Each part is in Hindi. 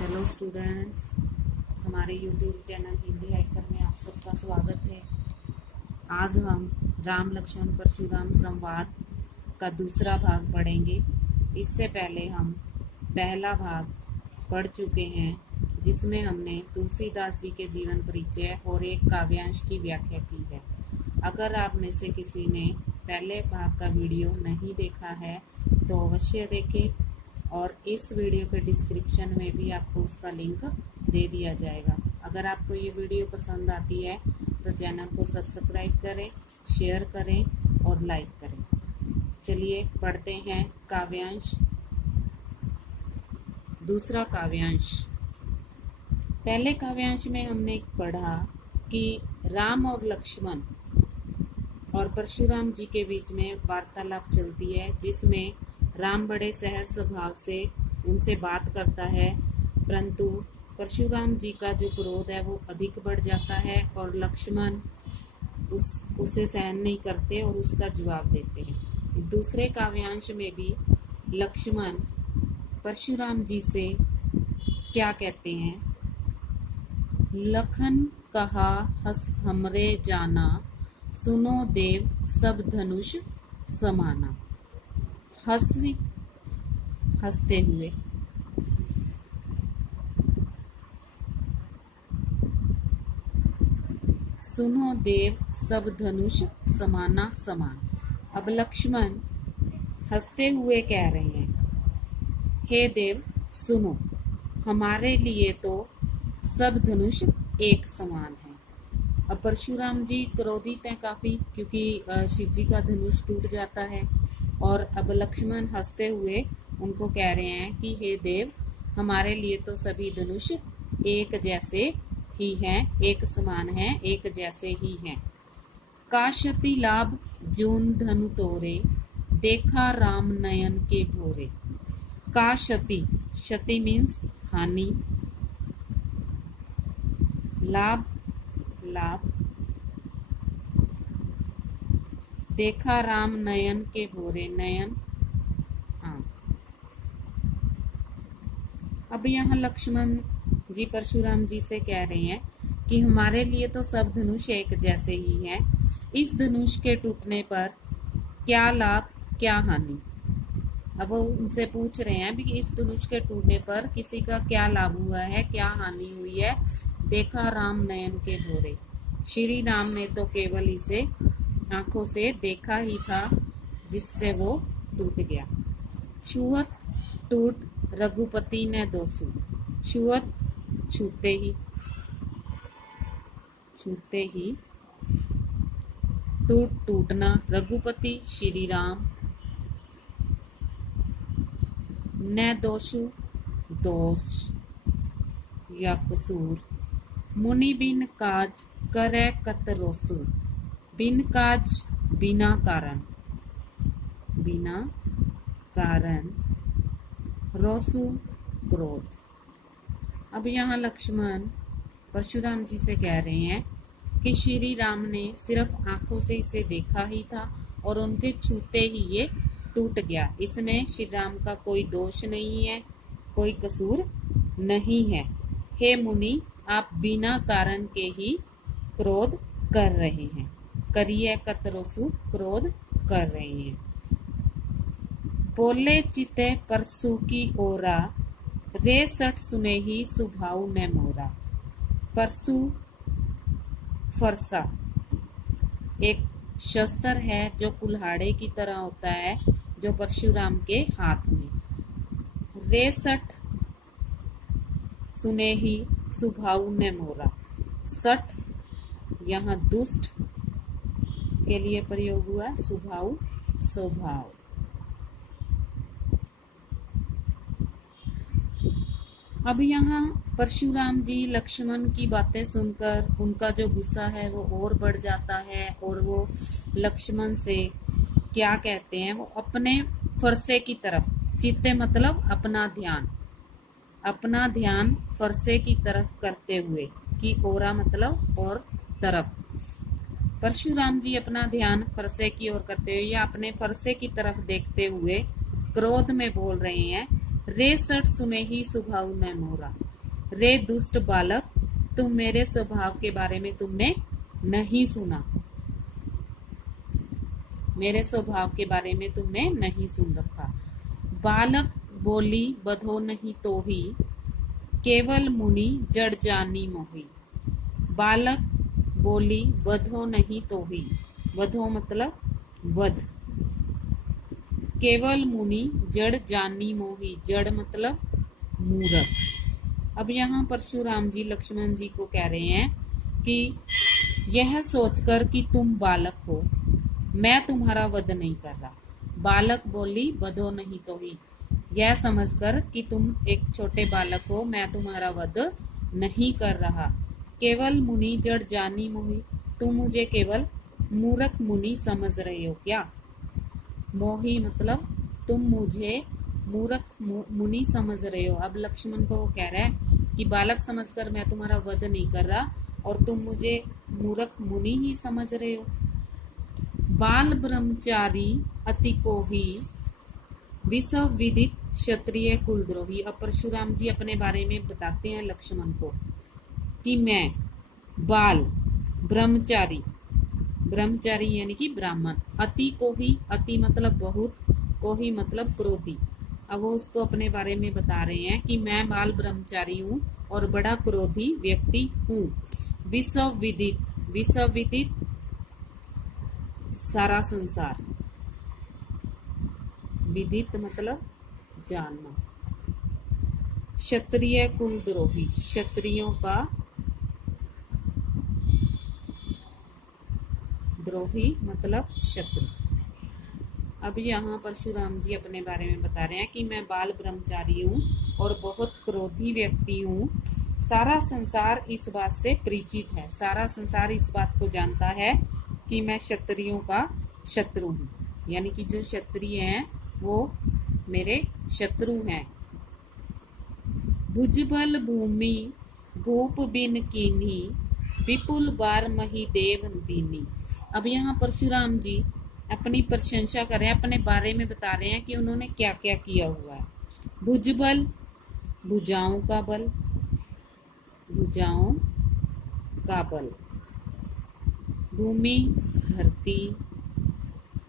हेलो स्टूडेंट्स, हमारे यूट्यूब चैनल हिंदी हाइकर में आप सबका स्वागत है। आज हम राम लक्ष्मण परशुराम संवाद का दूसरा भाग पढ़ेंगे। इससे पहले हम पहला भाग पढ़ चुके हैं, जिसमें हमने तुलसीदास जी के जीवन परिचय और एक काव्यांश की व्याख्या की है। अगर आप में से किसी ने पहले भाग का वीडियो नहीं देखा है तो अवश्य देखें, और इस वीडियो के डिस्क्रिप्शन में भी आपको उसका लिंक दे दिया जाएगा। अगर आपको ये वीडियो पसंद आती है तो चैनल को सब्सक्राइब करें, शेयर करें और लाइक करें। चलिए पढ़ते हैं काव्यांश। दूसरा काव्यांश। पहले काव्यांश में हमने पढ़ा कि राम और लक्ष्मण और परशुराम जी के बीच में वार्तालाप चलती है, जिसमें राम बड़े सहज स्वभाव से उनसे बात करता है, परंतु परशुराम जी का जो क्रोध है वो अधिक बढ़ जाता है और लक्ष्मण उसे सहन नहीं करते और उसका जवाब देते हैं। दूसरे काव्यांश में भी लक्ष्मण परशुराम जी से क्या कहते हैं? लखन कहा हस हमरे जाना, सुनो देव सब धनुष समाना। हंसते हुए, सुनो देव सब धनुष समाना समान। अब लक्ष्मण हंसते हुए कह रहे हैं, हे देव सुनो, हमारे लिए तो सब धनुष एक समान है। अब परशुराम जी क्रोधित हैं काफी, क्योंकि शिव जी का धनुष टूट जाता है। और अब लक्ष्मण हंसते हुए उनको कह रहे हैं कि हे देव, हमारे लिए तो सभी धनुष एक जैसे ही हैं, एक समान हैं, एक जैसे ही हैं। काशति लाभ जून धनु तोरे, देखा राम नयन के भोरे। काशति, क्षति मीन्स हानि, लाभ लाभ, देखा राम नयन के भोरे, नयन आँख। अब यहाँ लक्ष्मण जी परशुराम जी से कह रहे हैं कि हमारे लिए तो सब धनुष एक जैसे ही हैं, इस धनुष के टूटने पर क्या लाभ क्या हानि। अब वो उनसे पूछ रहे हैं कि इस धनुष के टूटने पर किसी का क्या लाभ हुआ है, क्या हानि हुई है। देखा राम नयन के भोरे, श्री राम ने तो केवल इसे आंखों से देखा ही था, जिससे वो टूट गया। छुअत टूट रघुपति ने दोसु। छुअत छूते ही, टूटना, रघुपति श्री राम, न दोषु दोष या कसूर। मुनि बिन काज करे कतरोसु। बिन काज बिना कारण, बिना कारण, रोसु क्रोध। अब यहाँ लक्ष्मण परशुराम जी से कह रहे हैं कि श्री राम ने सिर्फ आंखों से इसे देखा ही था और उनके छूते ही ये टूट गया। इसमें श्री राम का कोई दोष नहीं है, कोई कसूर नहीं है। हे मुनि, आप बिना कारण के ही क्रोध कर रहे हैं। करिए कतरोसु, क्रोध कर रहे हैं। बोले चिते परसु की ओरा, रे सठ सुने ही सुभाऊ ने मोरा। परसु फरसा एक शस्त्र है जो कुल्हाड़े की तरह होता है, जो परशुराम के हाथ में। रेसठ सुने ही सुभाऊ ने मोरा। सठ यहाँ दुष्ट के लिए प्रयोग हुआ, सुभाऊ स्वभाव। अब यहाँ परशुराम जी लक्ष्मण की बातें सुनकर उनका जो गुस्सा है वो और बढ़ जाता है, और वो लक्ष्मण से क्या कहते हैं, वो अपने फरसे की तरफ, चित्ते मतलब अपना ध्यान फरसे की तरफ करते हुए, कि ओरा मतलब और तरफ। परशुराम जी अपना ध्यान फरसे की ओर करते हुए या अपने फरसे की तरफ देखते हुए क्रोध में बोल रहे हैं रे सट सुने ही स्वभाव न मोरा। रे दुष्ट बालक, तुम मेरे स्वभाव के बारे में तुमने नहीं सुना, मेरे स्वभाव के बारे में तुमने नहीं सुन रखा। बालक बोली बधो नहीं तो ही, केवल मुनि जड़ जानी मोही। बालक बोली बधो नहीं तो ही, बधो मतलब वध। केवल मुनि जड़ जानी मोही, जड़ मतलब मूर्ख। अब यहाँ परशुराम जी लक्ष्मण जी को कह रहे हैं कि यह सोचकर कि तुम बालक हो, मैं तुम्हारा वध नहीं कर रहा। बालक बोली बधो नहीं तो ही, यह समझकर कि तुम एक छोटे बालक हो, मैं तुम्हारा वध नहीं कर रहा। केवल मुनि जड़ जानी मोही, तुम मुझे केवल मूर्ख मुनि समझ रहे हो क्या। मोही मतलब तुम मुझे मूर्ख मुनि समझ रहे हो। अब लक्ष्मण को वो कह रहा है कि बालक समझकर मैं तुम्हारा वध नहीं कर रहा और तुम मुझे मूर्ख मुनि ही समझ रहे हो। बाल ब्रह्मचारी अति को ही, विश्व विदित क्षत्रिय कुलद्रोही। अब परशुराम जी अपने बारे में बताते हैं लक्ष्मण को कि मैं बाल ब्रह्मचारी, ब्रह्मचारी यानी कि ब्राह्मण, अति को ही, अति मतलब बहुत, को ही मतलब क्रोधी। अब वो उसको अपने बारे में बता रहे हैं कि मैं बाल ब्रह्मचारी हूँ और बड़ा क्रोधी व्यक्ति हूँ। विश्व विदित, विश्व विदित सारा संसार, विदित मतलब जानना। क्षत्रिय कुलद्रोही, क्षत्रियों का द्रोही मतलब शत्रु। अब यहाँ परशुराम जी अपने बारे में बता रहे हैं कि मैं बाल ब्रह्मचारी हूँ और बहुत क्रोधी व्यक्ति हूँ। सारा संसार इस बात से परिचित है, सारा संसार इस बात को जानता है कि मैं क्षत्रियों का शत्रु हूँ, यानी कि जो क्षत्रिय हैं वो मेरे शत्रु हैं। भुजबल भूमि भूप बिन कीन्ही, विपुल बार मही देव दीनी। अब यहाँ परशुराम जी अपनी प्रशंसा कर रहे हैं, अपने बारे में बता रहे हैं कि उन्होंने क्या क्या किया हुआ है। भुजबल भुजाओं का बल, भुजाओं का बल। भूमि धरती,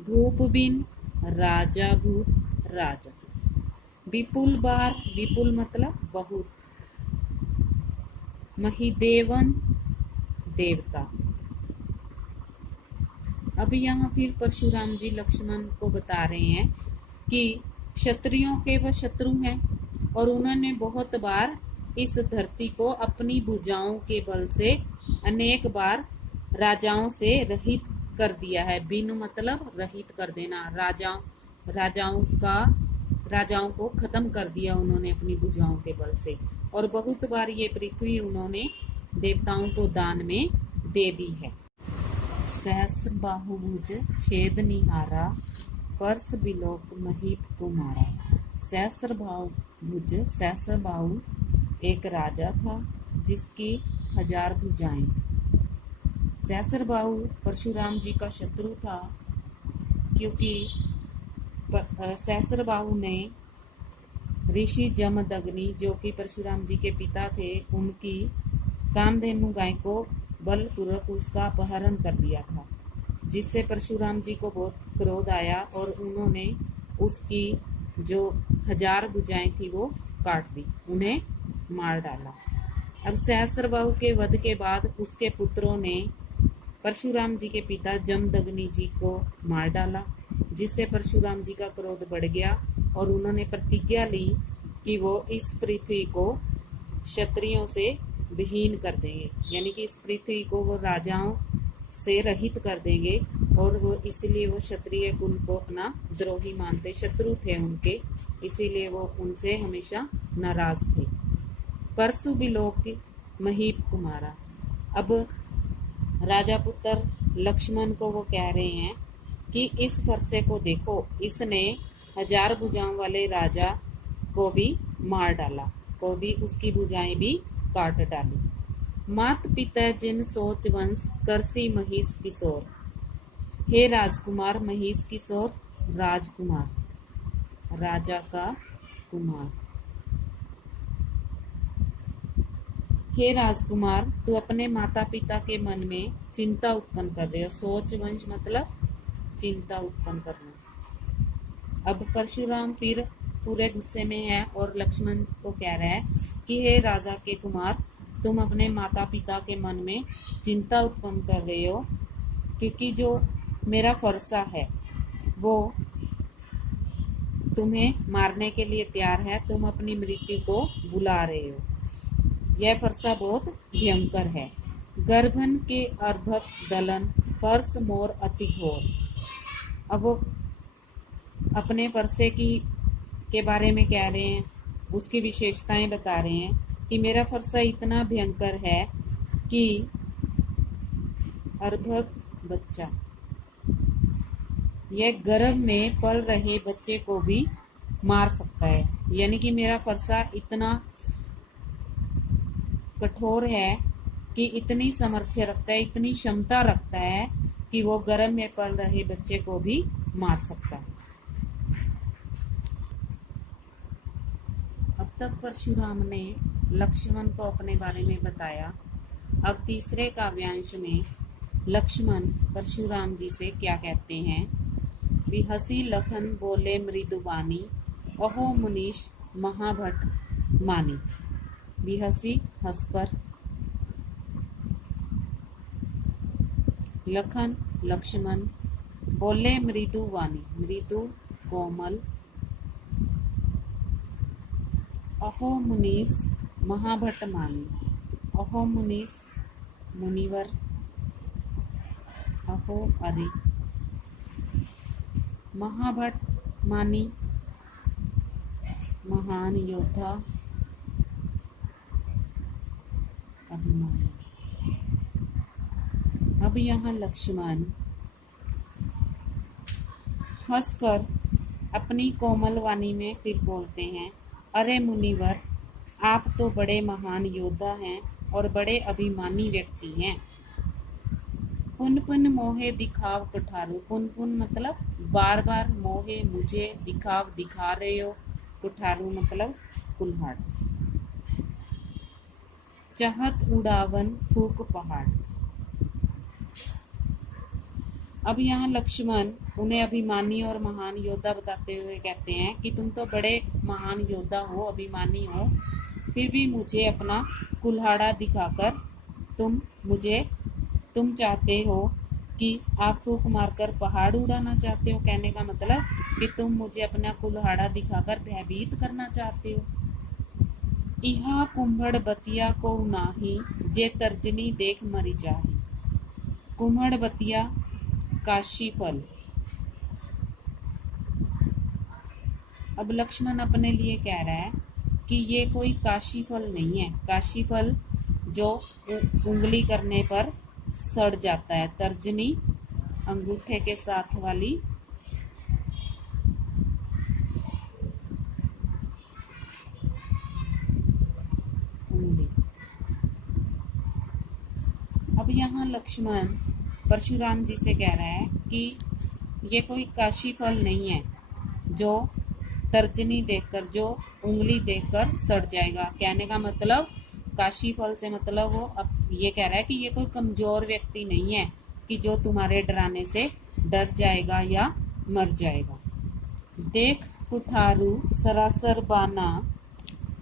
भूप बिन राजा, भूप राजा। विपुल बार, विपुल मतलब बहुत। महिदेवन देवता। अब यहाँ फिर परशुराम जी लक्ष्मण को बता रहे हैं कि क्षत्रियों के वह शत्रु हैं और उन्होंने बहुत बार इस धरती को अपनी भुजाओं के बल से अनेक बार राजाओं से रहित कर दिया है। बिन मतलब रहित कर देना, राजाओं को खत्म कर दिया उन्होंने अपनी भुजाओं के बल से। और बहुत बार ये पृथ्वी उन्होंने देवताओं को दान में दे दी है। सहस्र बाहुभुज छेद निहारा, पर्स बिलोक महीप कुमारा। सहस्र बाहुभुज, सहस्र बाहु एक राजा था जिसकी 1000 भुजाएं थी। सहस्र बाहु परशुराम जी का शत्रु था क्योंकि सहस्र बाहु ने ऋषि जमदग्नि जो कि परशुराम जी के पिता थे, उनकी कामधेनु गाय को बलपूर्वक उसका अपहरण कर लिया था, जिससे परशुराम जी को बहुत क्रोध आया और उन्होंने उसकी जो 1000 भुजाएं थी वो काट दी, उन्हें मार डाला। अब सहस्रबाहु के वध के बाद उसके पुत्रों ने परशुराम जी के पिता जमदग्नि जी को मार डाला, जिससे परशुराम जी का क्रोध बढ़ गया और उन्होंने प्रतिज्ञा ली कि वो इस पृथ्वी को क्षत्रियों से विहीन कर देंगे, यानी कि इस पृथ्वी को वो राजाओं से रहित कर देंगे। और वो इसलिए वो क्षत्रिय कुल को अपना द्रोही मानते, शत्रु थे उनके, इसीलिए वो उनसे हमेशा नाराज थे। परसु बिलोक महीप कुमारा। अब राजा पुत्र लक्ष्मण को वो कह रहे हैं कि इस फरसे को देखो, इसने 1000 भुजाओं वाले राजा को भी मार डाला, को भी उसकी भुजाएं भी काट डाली। मात पिता जिन सोच वंश, करसी महिष किशोर। हे राजकुमार, महिष किशोर राजकुमार, राजा का कुमार। हे राजकुमार, तू अपने माता पिता के मन में चिंता उत्पन्न कर रहे हो। सोच वंश मतलब चिंता उत्पन्न करना। अब परशुराम फिर पूरे गुस्से में है और लक्ष्मण को कह रहा है कि हे राजा के कुमार, तुम अपने माता पिता के मन में चिंता उत्पन्न कर रहे हो, क्योंकि जो मेरा फरसा है वो तुम्हें मारने के लिए तैयार है। तुम अपनी मृत्यु को बुला रहे हो। यह फरसा बहुत भयंकर है। गर्भन के अर्भक दलन, परस मोर अति घोर। अब वो अपने परसे के बारे में कह रहे हैं, उसकी विशेषताएं बता रहे हैं कि मेरा फरसा इतना भयंकर है कि अर्भक बच्चा, यह गर्भ में पल रहे बच्चे को भी मार सकता है। यानी कि मेरा फरसा इतना कठोर है कि इतनी सामर्थ्य रखता है, इतनी क्षमता रखता है कि वो गर्भ में पल रहे बच्चे को भी मार सकता है। अब तक परशुराम ने लक्ष्मण को अपने बारे में बताया। अब तीसरे काव्यांश में लक्ष्मण परशुराम जी से क्या कहते हैं। बिहसी लखन बोले मृदुबानी, अहो मुनीश महाभट मानी। बिहसी हंसकर, लखन लक्ष्मण बोले मृदु वाणी, मृदु कोमल, अहो मुनीस महाभट मानी। अहो मुनीस मुनिवर, अहो अरे, महाभट मानी महान योद्धा, अभिमानी। अब यहाँ लक्ष्मण हंसकर अपनी कोमल वाणी में फिर बोलते हैं, अरे मुनिवर, आप तो बड़े महान योद्धा हैं और बड़े अभिमानी व्यक्ति हैं। पुन पुन मोहे दिखाव कुठारू। पुन पुन मतलब बार बार, मोहे मुझे, दिखाव दिखा रहे हो, कुठारू मतलब कुल्हाड़। चाहत उड़ावन फूक पहाड़। अब यहाँ लक्ष्मण उन्हें अभिमानी और महान योद्धा बताते हुए कहते हैं कि तुम तो बड़े महान योद्धा हो, अभिमानी हो, फिर भी मुझे अपना कुल्हाड़ा दिखाकर तुम चाहते हो कि आप फूंक मारकर पहाड़ उड़ाना चाहते हो। कहने का मतलब कि तुम मुझे अपना कुल्हाड़ा दिखाकर भयभीत करना चाहते हो। इहा कुम्भड़ बतिया को नाही, जे तर्जनी देख मरी जाही। कुम्भड़ बतिया काशी फल। अब लक्ष्मण अपने लिए कह रहा है कि ये कोई काशी फल नहीं है। काशी फल जो उंगली करने पर सड़ जाता है, तर्जनी अंगूठे के साथ वाली उंगली। अब यहाँ लक्ष्मण परशुराम जी से कह रहा है कि ये कोई काशी फल नहीं है जो तर्जनी देखकर, जो उंगली देखकर सड़ जाएगा। कहने का मतलब काशी फल से मतलब वो अब ये कह रहा है कि ये कोई कमजोर व्यक्ति नहीं है कि जो तुम्हारे डराने से डर जाएगा या मर जाएगा। देख कुठारू सरासर बाना,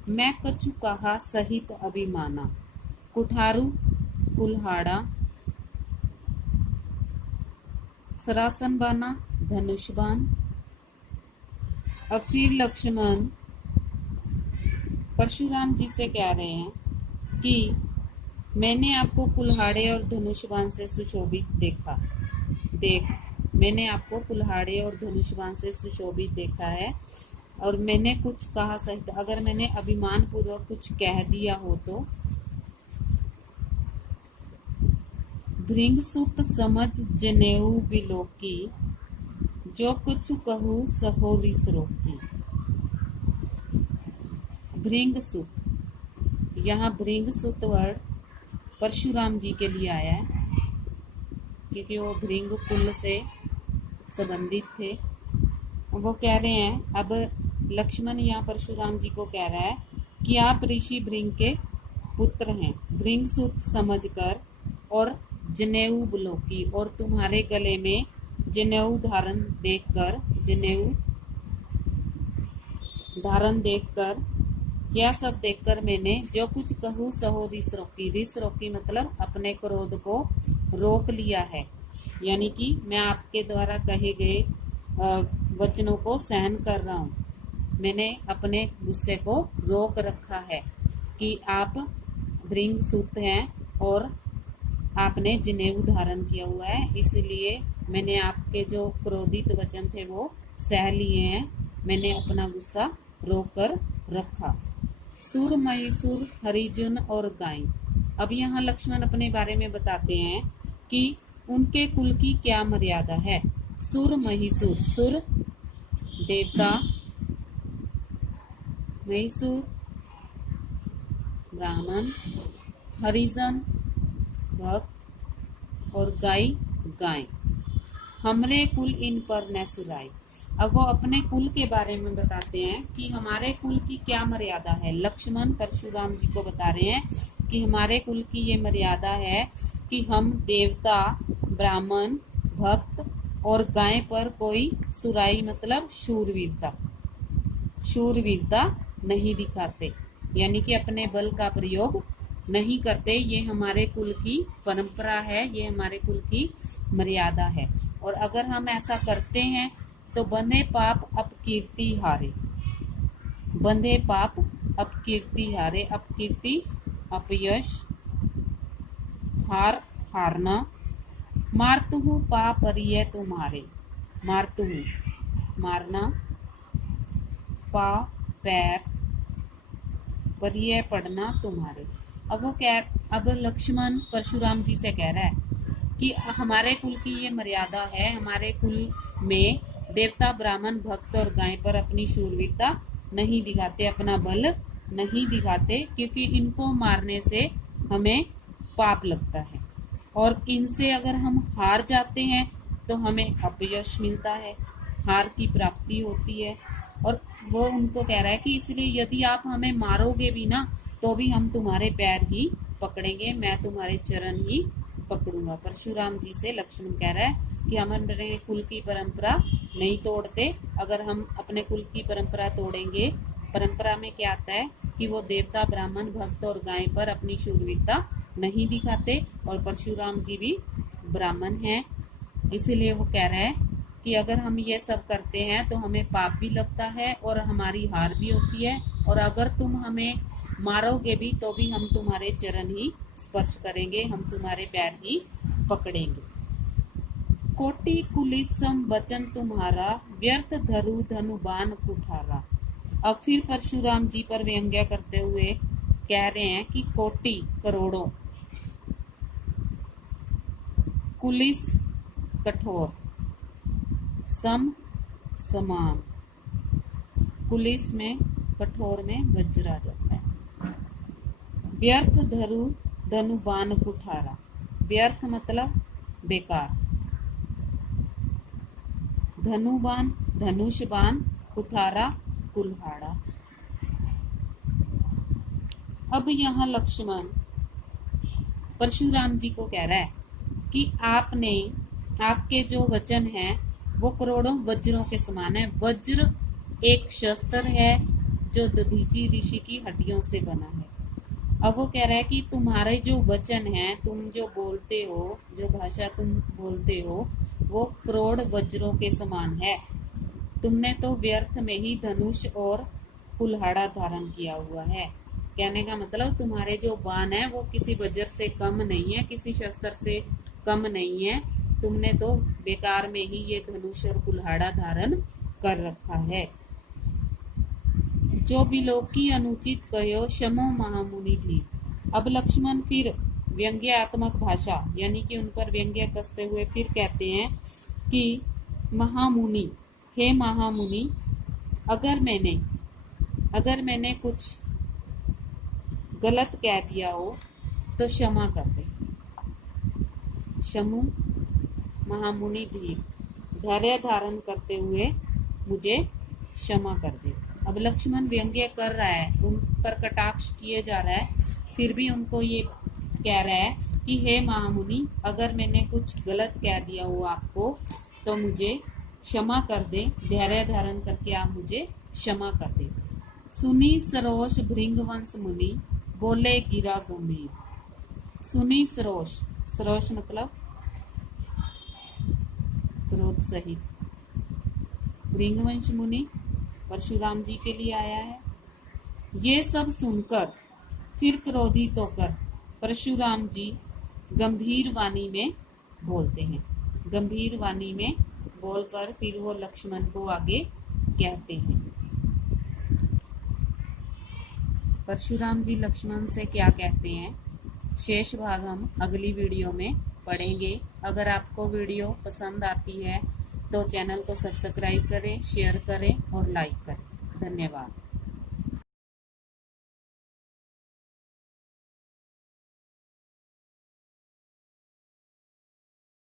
मैं कछु कहा सहित अभिमाना। कुठारू कुल्हाड़ा, सरासन बाना धनुषबान। अब फिर लक्ष्मण परशुराम जी से कह रहे हैं कि मैंने आपको कुल्हाड़े और धनुषबान से सुशोभित देखा। मैंने आपको कुल्हाड़े और धनुषबान से सुशोभित देखा है और मैंने कुछ कहा सहित, अगर मैंने अभिमान पूर्वक कुछ कह दिया हो तो भृंगसुत समझ जनेऊ बिलोकी, जो कुछ कहूँ सहो रिस रोकी। भृंगसुत, यहाँ भृंगसुत वर्ड परशुराम जी के लिए आया है क्योंकि वो भृंग कुल से संबंधित थे। वो कह रहे हैं, अब लक्ष्मण यहाँ परशुराम जी को कह रहा है कि आप ऋषि भृंग के पुत्र हैं। भृंगसुत समझकर और जनेऊ बुलोकी, और तुम्हारे गले में जनेऊ धारण देखकर यह सब देखकर मैंने जो कुछ कहूँ सहो रिस रोकी मतलब अपने क्रोध को रोक लिया है, यानी कि मैं आपके द्वारा कहे गए वचनों को सहन कर रहा हूँ। मैंने अपने गुस्से को रोक रखा है कि आप भृंगसुत हैं और आपने जनेऊ धारण किया हुआ है, इसलिए मैंने आपके जो क्रोधित वचन थे वो सह लिए हैं। मैंने अपना गुस्सा रोक कर रखा। सुर महिसुर हरिजन और गाय। अब यहाँ लक्ष्मण अपने बारे में बताते हैं कि उनके कुल की क्या मर्यादा है। सुर महिसुर, सुर देवता, महिसुर ब्राह्मण, हरिजन भक्त और गाय। हमरे कुल इन पर न सुराई। अब वो अपने कुल के बारे में बताते हैं कि हमारे कुल की क्या मर्यादा है। लक्ष्मण परशुराम जी को बता रहे हैं कि हमारे कुल की ये मर्यादा है कि हम देवता, ब्राह्मण, भक्त और गाय पर कोई सुराई मतलब शूरवीरता नहीं दिखाते, यानी कि अपने बल का प्रयोग नहीं करते। ये हमारे कुल की परंपरा है, ये हमारे कुल की मर्यादा है। और अगर हम ऐसा करते हैं तो बंधे पाप अपकीर्ति हारे। बंधे पाप अपकीर्ति हारे। अपकीर्ति अपयश, हारना। मारतुहु पाप परिय तुम्हारे। मारतुहु मारना, पा पैर, परिय पढ़ना तुम्हारे। अब लक्ष्मण परशुराम जी से कह रहा है कि हमारे कुल की ये मर्यादा है। हमारे कुल में देवता, ब्राह्मण, भक्त और गाय पर अपनी शूरवीरता नहीं दिखाते, अपना बल नहीं दिखाते, क्योंकि इनको मारने से हमें पाप लगता है और इनसे अगर हम हार जाते हैं तो हमें अपयश मिलता है, हार की प्राप्ति होती है। और वो उनको कह रहा है कि इसलिए यदि आप हमें मारोगे भी ना तो भी हम तुम्हारे पैर ही पकड़ेंगे, मैं तुम्हारे चरण ही पकड़ूंगा। परशुराम जी से लक्ष्मण कह रहा है कि हम अपने कुल की परंपरा नहीं तोड़ते। अगर हम अपने कुल की परंपरा तोड़ेंगे, परंपरा में क्या आता है कि वो देवता, ब्राह्मण, भक्त और गाय पर अपनी शूरवीरता नहीं दिखाते। और परशुराम जी भी ब्राह्मण हैं, इसीलिए वो कह रहे हैं कि अगर हम ये सब करते हैं तो हमें पाप भी लगता है और हमारी हार भी होती है। और अगर तुम हमें मारोगे भी तो भी हम तुम्हारे चरण ही स्पर्श करेंगे, हम तुम्हारे पैर ही पकड़ेंगे। कोटि कुलिसम वचन तुम्हारा, व्यर्थ धरु धनुबान कुठारा। अब फिर परशुराम जी पर व्यंग्य करते हुए कह रहे हैं कि कोटि करोड़ों, कुलिस कठोर, सम समान, कुलिस में कठोर में वज्र आ जाता है। व्यर्थ धरु धनुबान कुठारा। व्यर्थ मतलब बेकार, धनुबान धनुष बाण, कुठारा कुल्हाड़ा। अब यहाँ लक्ष्मण परशुराम जी को कह रहा है कि आपके जो वचन हैं वो करोड़ों वज्रों के समान है। वज्र एक शस्त्र है जो दधीची ऋषि की हड्डियों से बना है। अब वो कह रहा है कि तुम्हारे जो वचन हैं, तुम जो बोलते हो, जो भाषा तुम बोलते हो, वो करोड़ वज्रों के समान है। तुमने तो व्यर्थ में ही धनुष और कुल्हाड़ा धारण किया हुआ है। कहने का मतलब तुम्हारे जो बाण है वो किसी वज्र से कम नहीं है, किसी शस्त्र से कम नहीं है। तुमने तो बेकार में ही ये धनुष और कुल्हाड़ा धारण कर रखा है। जो बिलोकी अनुचित कहो, शमो महामुनि धीर। अब लक्ष्मण फिर व्यंग्यात्मक भाषा यानी कि उन पर व्यंग्य कसते हुए फिर कहते हैं कि महामुनि, हे महामुनि, अगर मैंने कुछ गलत कह दिया हो तो क्षमा कर दे। शमु महामुनि धीर, धैर्य धारण करते हुए मुझे क्षमा कर दे। अब लक्ष्मण व्यंग्य कर रहा है, उन पर कटाक्ष किए जा रहा है फिर भी उनको ये कह रहा है कि हे महामुनि, अगर मैंने कुछ गलत कह दिया हो आपको तो मुझे क्षमा कर दे, धैर्य धारण करके आप मुझे क्षमा कर दे। सुनी सरोष भृंगवंश मुनि, बोले गिरा गंभीर। सुनी सरोष, सरोष मतलब क्रोध सहित। भृंगवंश मुनि परशुराम जी के लिए आया है। ये सब सुनकर फिर क्रोधित होकर परशुराम जी गंभीर वाणी में बोलते हैं। गंभीर वाणी में बोलकर फिर वो लक्ष्मण को आगे कहते हैं। परशुराम जी लक्ष्मण से क्या कहते हैं, शेष भाग हम अगली वीडियो में पढ़ेंगे। अगर आपको वीडियो पसंद आती है तो चैनल को सब्सक्राइब करें, शेयर करें और लाइक करें। धन्यवाद।